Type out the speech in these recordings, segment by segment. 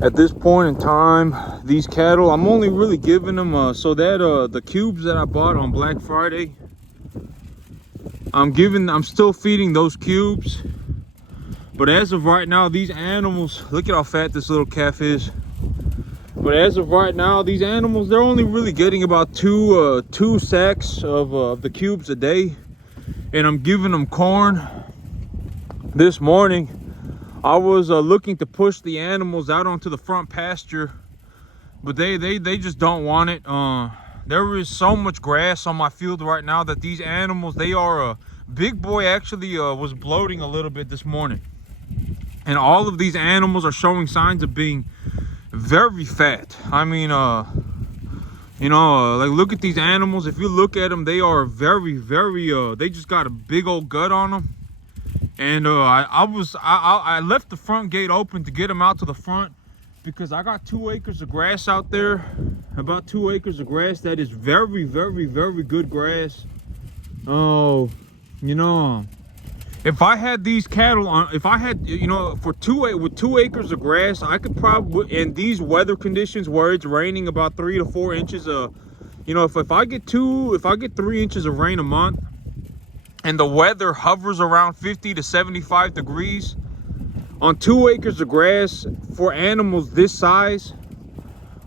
At this point in time, these cattle, I'm only really giving them so that the cubes that I bought on Black Friday, I'm still feeding those cubes. But as of right now, these animals, look at how fat this little calf is. But as of right now, these animals, they're only really getting about two sacks of the cubes a day. And I'm giving them corn. This morning, I was looking to push the animals out onto the front pasture, but they just don't want it. There is so much grass on my field right now that these animals, they are Big Boy actually was bloating a little bit this morning. And all of these animals are showing signs of being very fat. I mean, like look at these animals. If you look at them, they are very, they just got a big old gut on them. And I left the front gate open to get them out to the front because I got 2 acres of grass out there. About 2 acres of grass that is very, very good grass. Oh, if I had these cattle on, if I had, with 2 acres of grass, I could probably, in these weather conditions where it's raining about 3 to 4 inches, if I get 3 inches of rain a month, and the weather hovers around 50 to 75 degrees, on 2 acres of grass for animals this size,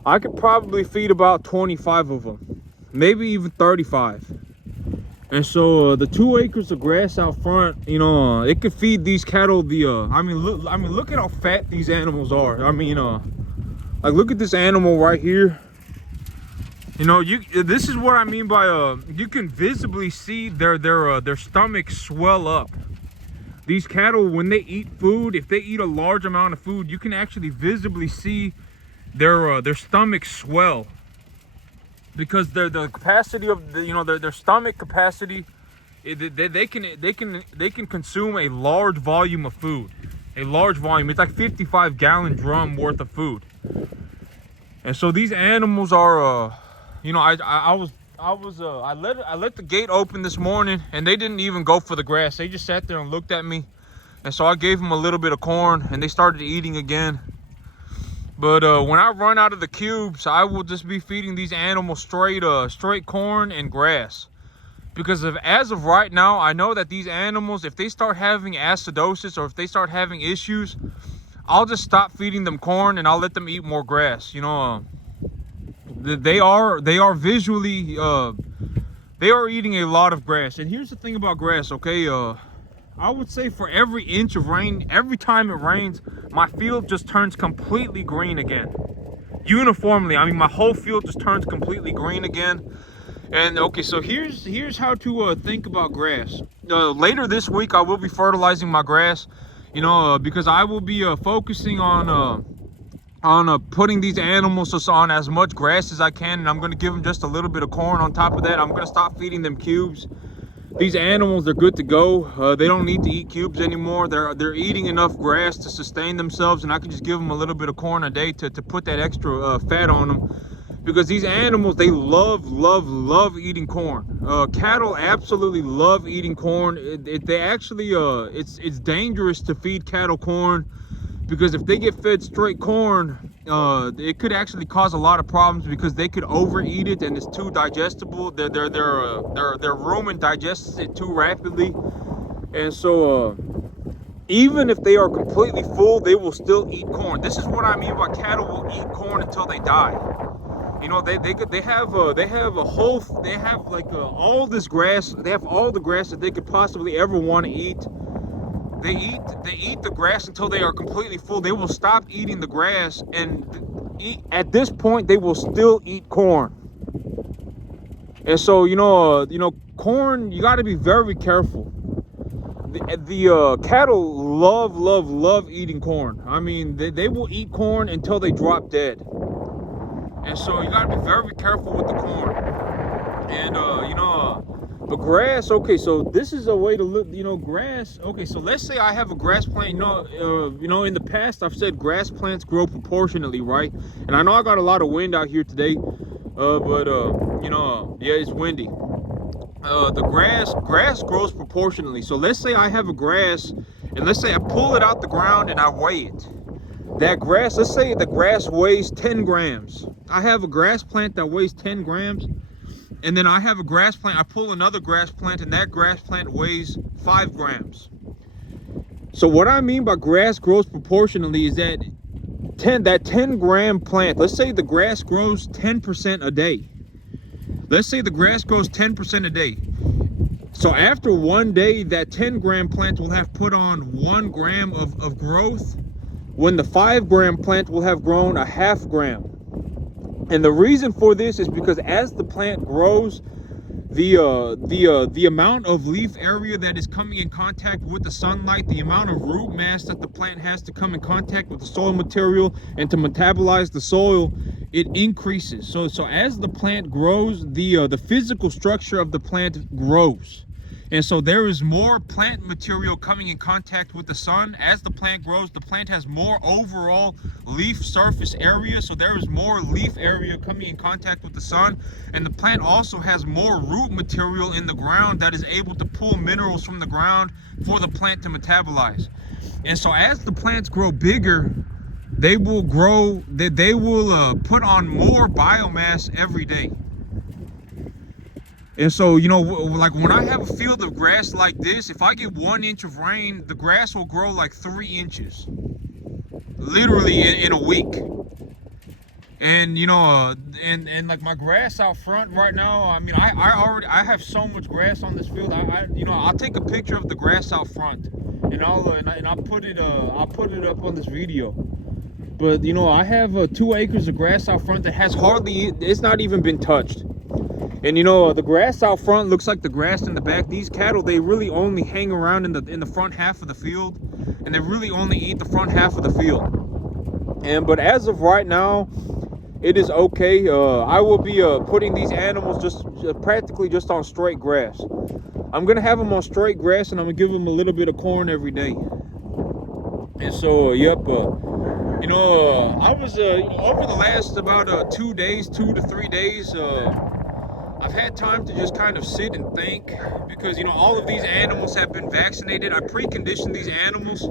I could probably feed about 25 of them, maybe even 35. And so the 2 acres of grass out front, it could feed these cattle look at how fat these animals are. Like look at this animal right here. This is what I mean by you can visibly see their stomachs swell up. These cattle, when they eat food, if they eat a large amount of food, you can actually visibly see their stomachs swell, because the capacity of their stomach capacity, they can consume a large volume of food, a large volume. It's like 55-gallon drum worth of food. And so these animals are I let the gate open this morning, and they didn't even go for the grass. They just sat there and looked at me. And so I gave them a little bit of corn, and they started eating again. But when I run out of the cubes, I will just be feeding these animals straight corn and grass. Because as of right now, I know that these animals, if they start having acidosis or if they start having issues, I'll just stop feeding them corn and I'll let them eat more grass. They are visually they are eating a lot of grass. And here's the thing about grass, okay? I would say for every inch of rain, every time it rains, my field just turns completely green again. Uniformly, my whole field just turns completely green again. And okay, so here's how to think about grass. Later this week, I will be fertilizing my grass, because I will be focusing on putting these animals on as much grass as I can, and I'm going to give them just a little bit of corn on top of that. I'm going to stop feeding them cubes. These animals, they're good to go. They don't need to eat cubes anymore. They're eating enough grass to sustain themselves, and I can just give them a little bit of corn a day to put that extra fat on them. Because these animals, they love eating corn. Cattle absolutely love eating corn. They actually, it's dangerous to feed cattle corn, because if they get fed straight corn, it could actually cause a lot of problems, because they could overeat it and it's too digestible. Their rumen digests it too rapidly, and so even if they are completely full, they will still eat corn. This is what I mean by cattle will eat corn until they die. They have all this grass. They have all the grass that they could possibly ever want to eat. They eat the grass until they are completely full. They will stop eating the grass, and at this point they will still eat corn. And so corn, you got to be very careful. The cattle love eating corn. They will eat corn until they drop dead. And so you got to be very careful with the corn. And but grass, okay, so this is a way to look, grass. Okay, so let's say I have a grass plant. In the past I've said grass plants grow proportionately, right? And I know I got a lot of wind out here today, but yeah, it's windy. The grass grows proportionally. So let's say I have a grass, and let's say I pull it out the ground and I weigh it. that grass, let's say the grass weighs 10 grams. I have a grass plant that weighs 10 grams. And then I have a grass plant, I pull another grass plant, and that grass plant weighs 5 grams. So what I mean by grass grows proportionally is that 10 gram plant, let's say the grass grows 10% a day. Let's say the grass grows 10% a day. So after one day, that 10 gram plant will have put on 1 gram of growth, when the 5 gram plant will have grown a half gram. And the reason for this is because as the plant grows, the amount of leaf area that is coming in contact with the sunlight, the amount of root mass that the plant has to come in contact with the soil material and to metabolize the soil, it increases. So as the plant grows, the physical structure of the plant grows. And so there is more plant material coming in contact with the sun. As the plant grows, the plant has more overall leaf surface area. So there is more leaf area coming in contact with the sun. And the plant also has more root material in the ground that is able to pull minerals from the ground for the plant to metabolize. And so as the plants grow bigger, they will grow, they will put on more biomass every day. And so, you know, like when I have a field of grass like this, if I get 1 inch of rain, the grass will grow like 3 inches, literally in a week. And you know, and like my grass out front right now, I mean, I have so much grass on this field. You know, I'll take a picture of the grass out front, and I'll put it up on this video. But you know, I have 2 acres of grass out front that has it's not even been touched. And you know, the grass out front looks like the grass in the back. These cattle, they really only hang around in the front half of the field, and they really only eat the front half of the field. But as of right now, it is okay. I will be putting these animals just practically just on straight grass. I'm gonna have them on straight grass, and I'm gonna give them a little bit of corn every day. And so, yep. You know, I was over the last about 2 to 3 days. I've had time to just kind of sit and think, because you know, all of these animals have been vaccinated. I preconditioned these animals,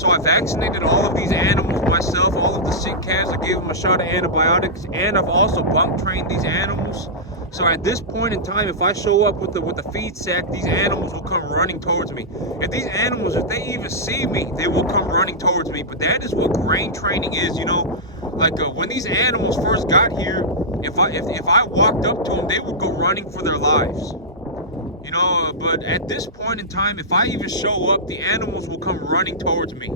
so I vaccinated all of these animals myself. All of the sick calves, I gave them a shot of antibiotics, and I've also bunk trained these animals. So at this point in time, if I show up with the feed sack, these animals will come running towards me. If these animals, if they even see me, they will come running towards me. But that is what grain training is, you know. Like when these animals first got here, if I walked up to them, they would go running for their lives. You know, but at this point in time, if I even show up, the animals will come running towards me.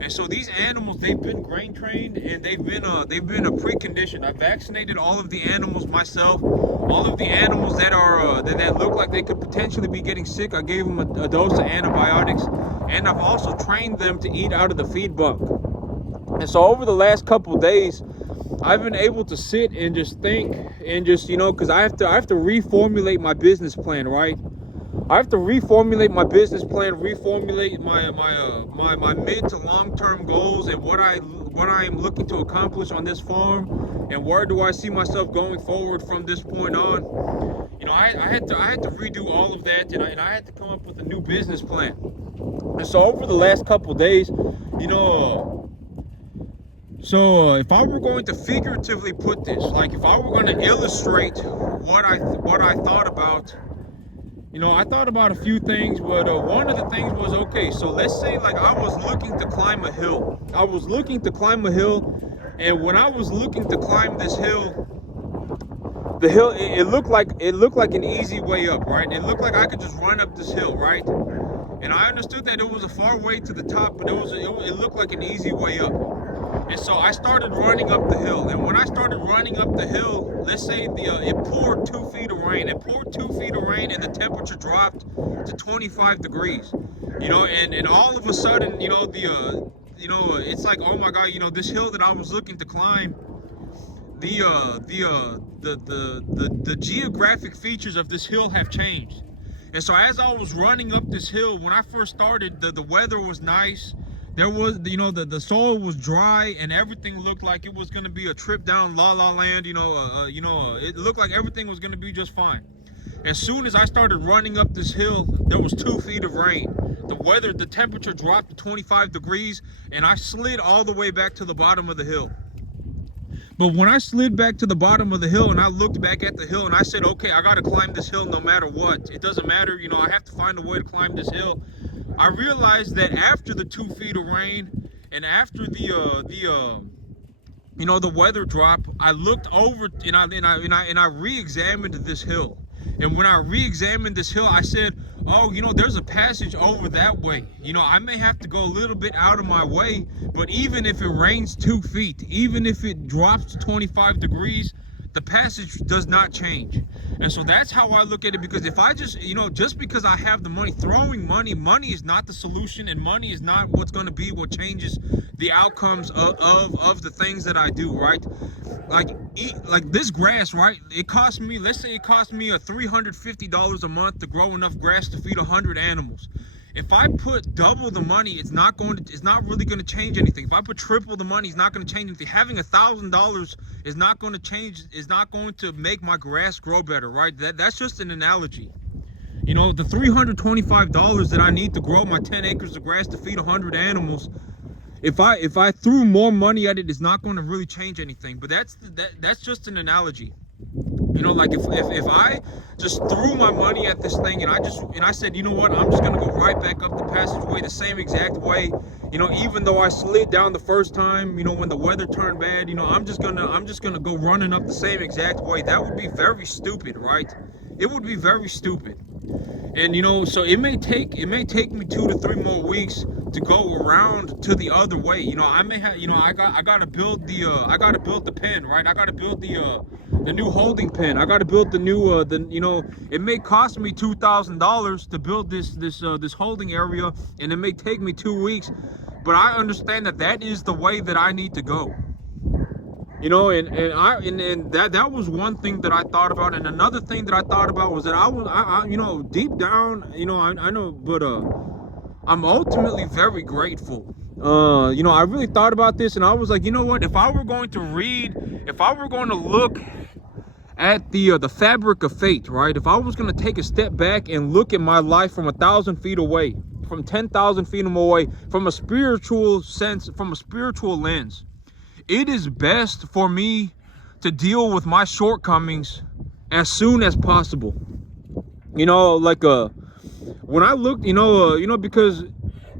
And so these animals, they've been grain trained, and they've been preconditioned. I vaccinated all of the animals myself. All of the animals that are that look like they could potentially be getting sick, I gave them a dose of antibiotics, and I've also trained them to eat out of the feed bunk. And so over the last couple days, I've been able to sit and just think, and just, you know, because I have to reformulate my business plan, right? I have to reformulate my business plan, reformulate my mid to long term goals, and what I am looking to accomplish on this farm, and where do I see myself going forward from this point on. You know, I had to redo all of that, and I had to come up with a new business plan. And so over the last couple days, you know. So if I were going to figuratively put this, like if I were going to illustrate what I thought about, you know, I thought about a few things, but one of the things was, okay, so let's say like I was looking to climb a hill. I was looking to climb a hill, and when I was looking to climb this hill, the hill, it looked like an easy way up, right? It looked like I could just run up this hill, right? And I understood that it was a far way to the top, but it looked like an easy way up. And so I started running up the hill. And when I started running up the hill, let's say it poured 2 feet of rain. It poured 2 feet of rain, and the temperature dropped to 25 degrees. You know, and all of a sudden, you know, it's like, oh my God, you know, this hill that I was looking to climb, the geographic features of this hill have changed. And so as I was running up this hill, when I first started, the weather was nice. There was, you know, the soil was dry, and everything looked like it was going to be a trip down La La Land. You know, it looked like everything was going to be just fine. As soon as I started running up this hill, there was 2 feet of rain. the temperature dropped to 25 degrees, and I slid all the way back to the bottom of the hill. But when I slid back to the bottom of the hill and I looked back at the hill and I said, okay, I got to climb this hill no matter what. It doesn't matter, you know, I have to find a way to climb this hill. I realized that after the 2 feet of rain and after the weather drop, I looked over and I re-examined this hill. And when I re-examined this hill, I said, oh, you know, there's a passage over that way. You know, I may have to go a little bit out of my way, but even if it rains 2 feet, even if it drops to 25 degrees, the passage does not change. And so that's how I look at it, because if I just, you know, just because I have the money, throwing money is not the solution, and money is not what's going to be what changes the outcomes of the things that I do, right? Like this grass, right? It cost me, let's say it cost me $350 a month to grow enough grass to feed 100 animals. If I put double the money, it's not really going to change anything. If I put triple the money, it's not going to change anything. Having $1,000 is not going to change, is not going to make my grass grow better, right? That's just an analogy. You know, the $325 that I need to grow my 10 acres of grass to feed 100 animals, if I threw more money at it, it's not going to really change anything. But that's just an analogy. You know, like if I just threw my money at this thing and I said, you know what, I'm just gonna go right back up the passageway the same exact way, you know, even though I slid down the first time, you know, when the weather turned bad, you know, I'm just gonna go running up the same exact way. That would be very stupid, right? It would be very stupid. And you know, so it may take me 2 to 3 more weeks to go around to the other way. You know, I may have, you know, I gotta build the pen, right? I gotta build the new holding pen. I gotta build the new you know, it may cost me $2,000 to build this holding area, and it may take me 2 weeks, but I understand that is the way that I need to go. You know, and that was one thing that I thought about. And another thing that I thought about was that I you know, deep down, you know, I know, but I'm ultimately very grateful. You know, I really thought about this, and I was like, you know what, if I were going to look at the fabric of fate, right? If I was going to take a step back and look at my life from 1,000 feet away, from 10,000 feet away, from a spiritual sense, from a spiritual lens, it is best for me to deal with my shortcomings as soon as possible. You know, like when I looked, you know, because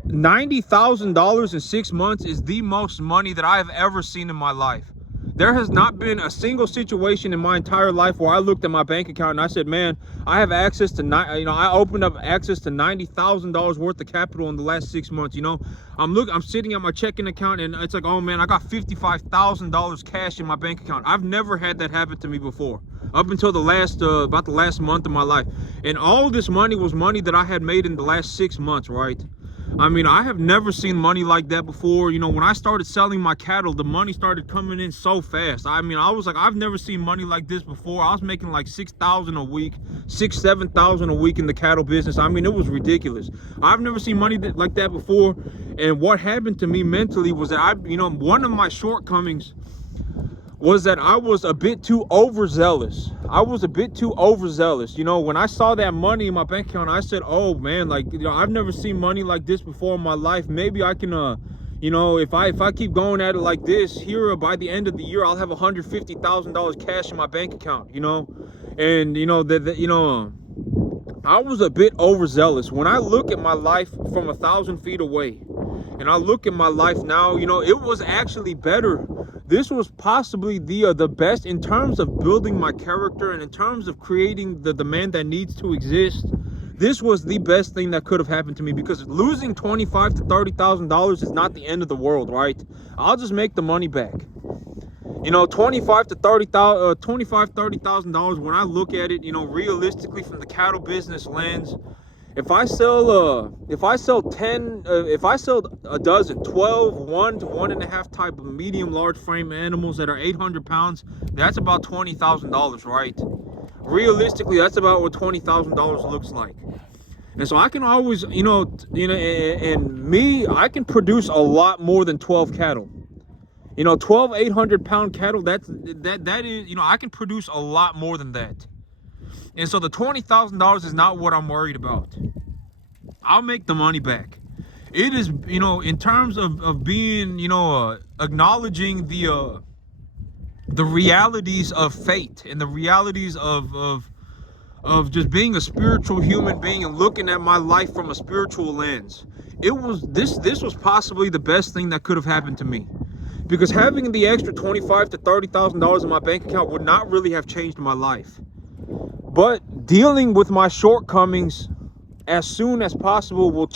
$90,000 in 6 months is the most money that I have ever seen in my life. There has not been a single situation in my entire life where I looked at my bank account and I said, man, I have access to, you know, I opened up access to $90,000 worth of capital in the last 6 months. You know, I'm sitting at my checking account and it's like, oh man, I got $55,000 cash in my bank account. I've never had that happen to me before, up until about the last month of my life. And all this money was money that I had made in the last 6 months, right? I mean, I have never seen money like that before. You know, when I started selling my cattle, the money started coming in so fast. I mean, I was like, I've never seen money like this before. I was making like $6,000 a week, $7,000 a week in the cattle business. I mean, it was ridiculous. I've never seen money like that before. And what happened to me mentally was that you know, one of my shortcomings was that I was a bit too overzealous. You know, when I saw that money in my bank account, I said, oh man, like, you know, I've never seen money like this before in my life. Maybe I can, you know, if I keep going at it like this, here by the end of the year, I'll have $150,000 cash in my bank account, you know. And, you know, you know, I was a bit overzealous. When I look at my life from 1,000 feet away, and I look at my life now, you know, it was actually better. This was possibly the best in terms of building my character and in terms of creating the man that needs to exist. This was the best thing that could have happened to me, because losing $25,000 to $30,000 is not the end of the world, right? I'll just make the money back. You know, $25,000 to $30,000. When I look at it, you know, realistically from the cattle business lens, if I sell a dozen, 12, 1 to 1.5 type of medium large frame animals that are 800 pounds, that's about $20,000, right? Realistically, that's about what $20,000 looks like. And so I can always, you know, and me, I can produce a lot more than 12 cattle. You know, 12 800-pound cattle, that is, you know, I can produce a lot more than that. And so the $20,000 is not what I'm worried about. I'll make the money back. It is, in terms of being, acknowledging the realities of fate and the realities of just being a spiritual human being and looking at my life from a spiritual lens. This was possibly the best thing that could have happened to me, because having the extra $25,000 to $30,000 in my bank account would not really have changed my life. But dealing with my shortcomings as soon as possible will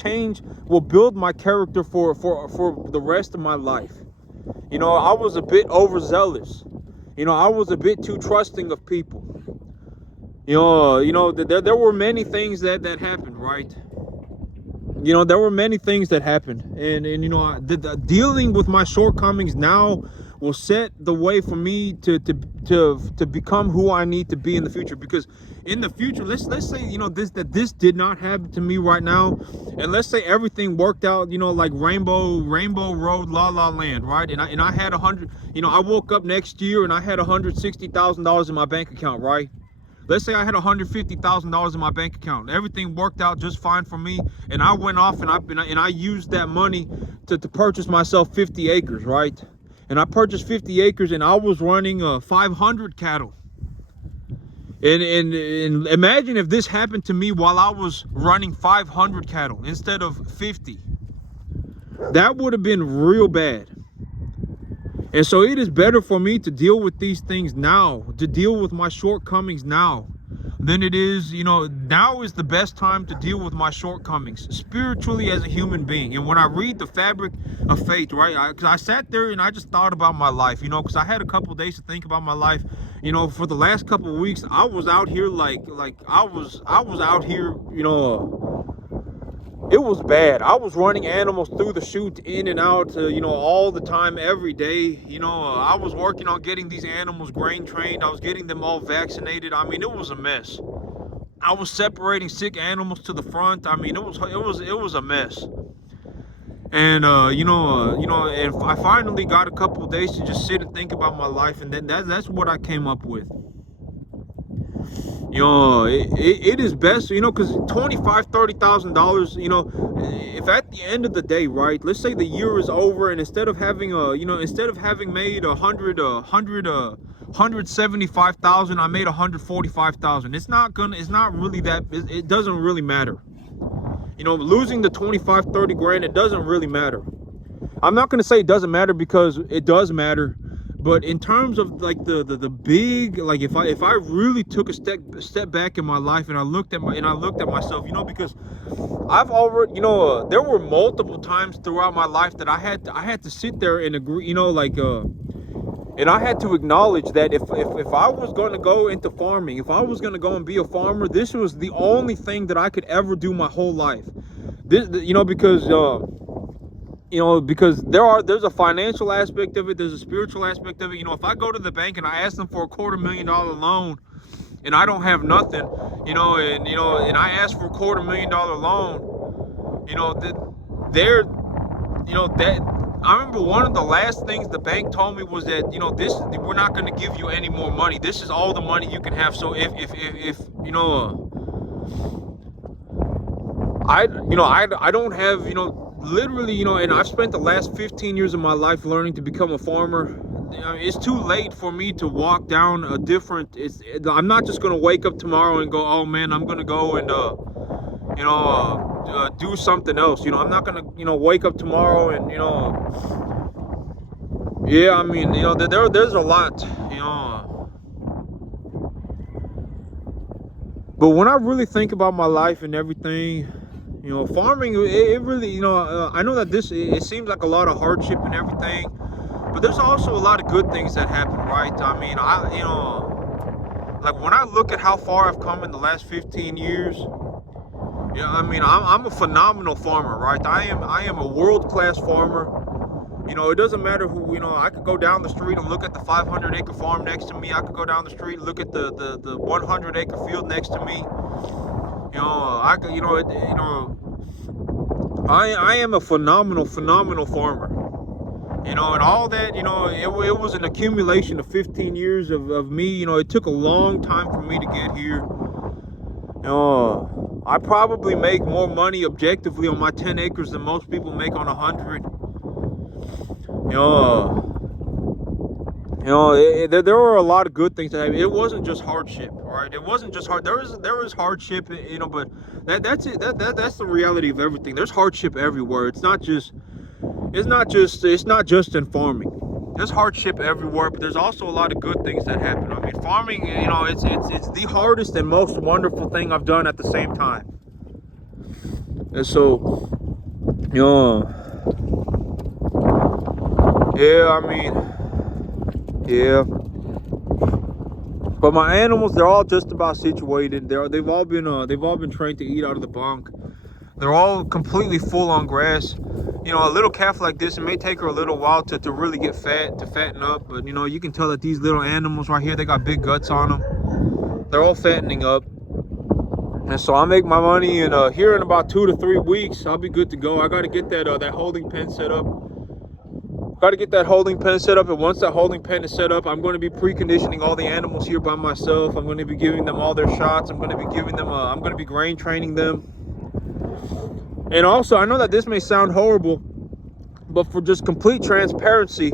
build my character for the rest of my life. I was a bit overzealous. I was a bit too trusting of people. There were many things that happened, right? There were many things that happened, and dealing with my shortcomings now will set the way for me to become who I need to be in the future. Because in the future, let's say this did not happen to me right now, and let's say everything worked out, like Rainbow Road, La La Land, right? And I had I woke up next year and I had $160,000 in my bank account, right? Let's say I had $150,000 in my bank account. Everything worked out just fine for me, and I went off and I used that money to purchase myself 50 acres, right? And I purchased 50 acres, and I was running 500 cattle. And imagine if this happened to me while I was running 500 cattle instead of 50. That would have been real bad. And so it is better for me to deal with these things now, to deal with my shortcomings now, than it is, now is the best time to deal with my shortcomings spiritually as a human being. And when I read the Fabric of Faith, right, because I sat there and I just thought about my life, because I had a couple of days to think about my life. For the last couple of weeks, I was out here like I was out here, it was bad. I was running animals through the chute, in and out, all the time, every day. I was working on getting these animals grain trained. I was getting them all vaccinated. I mean, it was a mess. I was separating sick animals to the front. I mean, it was a mess. And and I finally got a couple of days to just sit and think about my life, and then that's what I came up with. It is best, because $25,000, if at the end of the day, right, let's say the year is over, and instead of having made 175,000, I made 145,000. It's not really that, it doesn't really matter. Losing the 25, 30 grand, it doesn't really matter. I'm not going to say it doesn't matter, because it does matter. But in terms of like the big, like if I really took a step back in my life and I looked at myself, because I've already, there were multiple times throughout my life that I had to sit there and agree, and I had to acknowledge that if I was going to go into farming, if I was going to go and be a farmer, this was the only thing that I could ever do my whole life. Because there's a financial aspect of it, there's a spiritual aspect of it. If I go to the bank and I ask them for a $250,000 loan and I don't have nothing, and I ask for a $250,000 loan, that I remember one of the last things the bank told me was that, we're not going to give you any more money. This is all the money you can have. So if I don't have, literally, and I've spent the last 15 years of my life learning to become a farmer. It's too late for me to walk down a different, I'm not just going to wake up tomorrow and go, oh man, I'm going to go and, do something else. I'm not going to, wake up tomorrow and, yeah, I mean, there's a lot, but when I really think about my life and everything, farming, it really, I know that it seems like a lot of hardship and everything, but there's also a lot of good things that happen, right? I mean, like when I look at how far I've come in the last 15 years, I mean, I'm a phenomenal farmer, right? I am a world-class farmer. It doesn't matter who, I could go down the street and look at the 500-acre farm next to me. I could go down the street and look at the 100-acre field next to me. I am a phenomenal farmer. And all that, it was an accumulation of 15 years of me. It took a long time for me to get here. I probably make more money objectively on my 10 acres than most people make on 100. There were a lot of good things that happened. It wasn't just hardship, all right? It wasn't just hard. There was hardship, but that's it. That's the reality of everything. There's hardship everywhere. It's not just in farming. There's hardship everywhere, but there's also a lot of good things that happen. I mean, farming, it's the hardest and most wonderful thing I've done at the same time. And so, yeah. But my animals, they're all just about situated. They've all been trained to eat out of the bunk. They're all completely full on grass. A little calf like this, it may take her a little while to really get fatten up. But you can tell that these little animals right here, they got big guts on them. They're all fattening up. And so I make my money, and here in about 2 to 3 weeks, I'll be good to go. I got to get that holding pen set up. And once that holding pen is set up, I'm going to be preconditioning all the animals here by myself. I'm going to be giving them all their shots. I'm going to be I'm going to be grain training them. And also, I know that this may sound horrible, but for just complete transparency,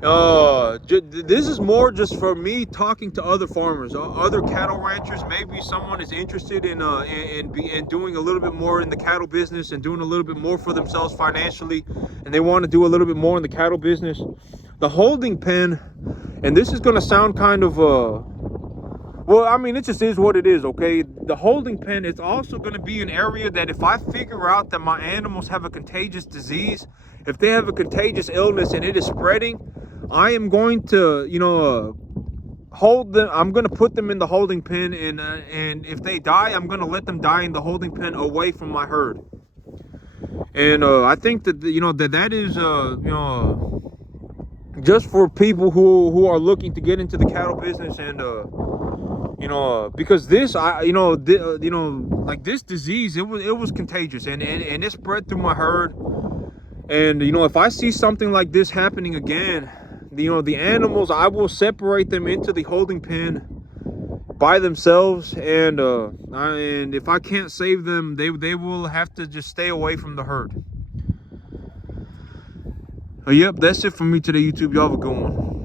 this is more just for me talking to other farmers, other cattle ranchers. Maybe someone is interested in doing a little bit more in the cattle business and doing a little bit more for themselves financially, and they want to do a little bit more in the cattle business. The holding pen, and this is going to sound kind of well, I mean, it just is what it is, okay? The holding pen is also going to be an area that if I figure out that my animals have a contagious disease, if they have a contagious illness and it is spreading, I am going to, hold them. I'm going to put them in the holding pen, and if they die, I'm going to let them die in the holding pen away from my herd. And I think that, that is, just for people who are looking to get into the cattle business, and because this, like this disease, it was contagious, and it spread through my herd. And if I see something like this happening again, the animals, I will separate them into the holding pen by themselves, and if I can't save them, they will have to just stay away from the herd. Yep, that's it for me today, YouTube. Y'all have a good one.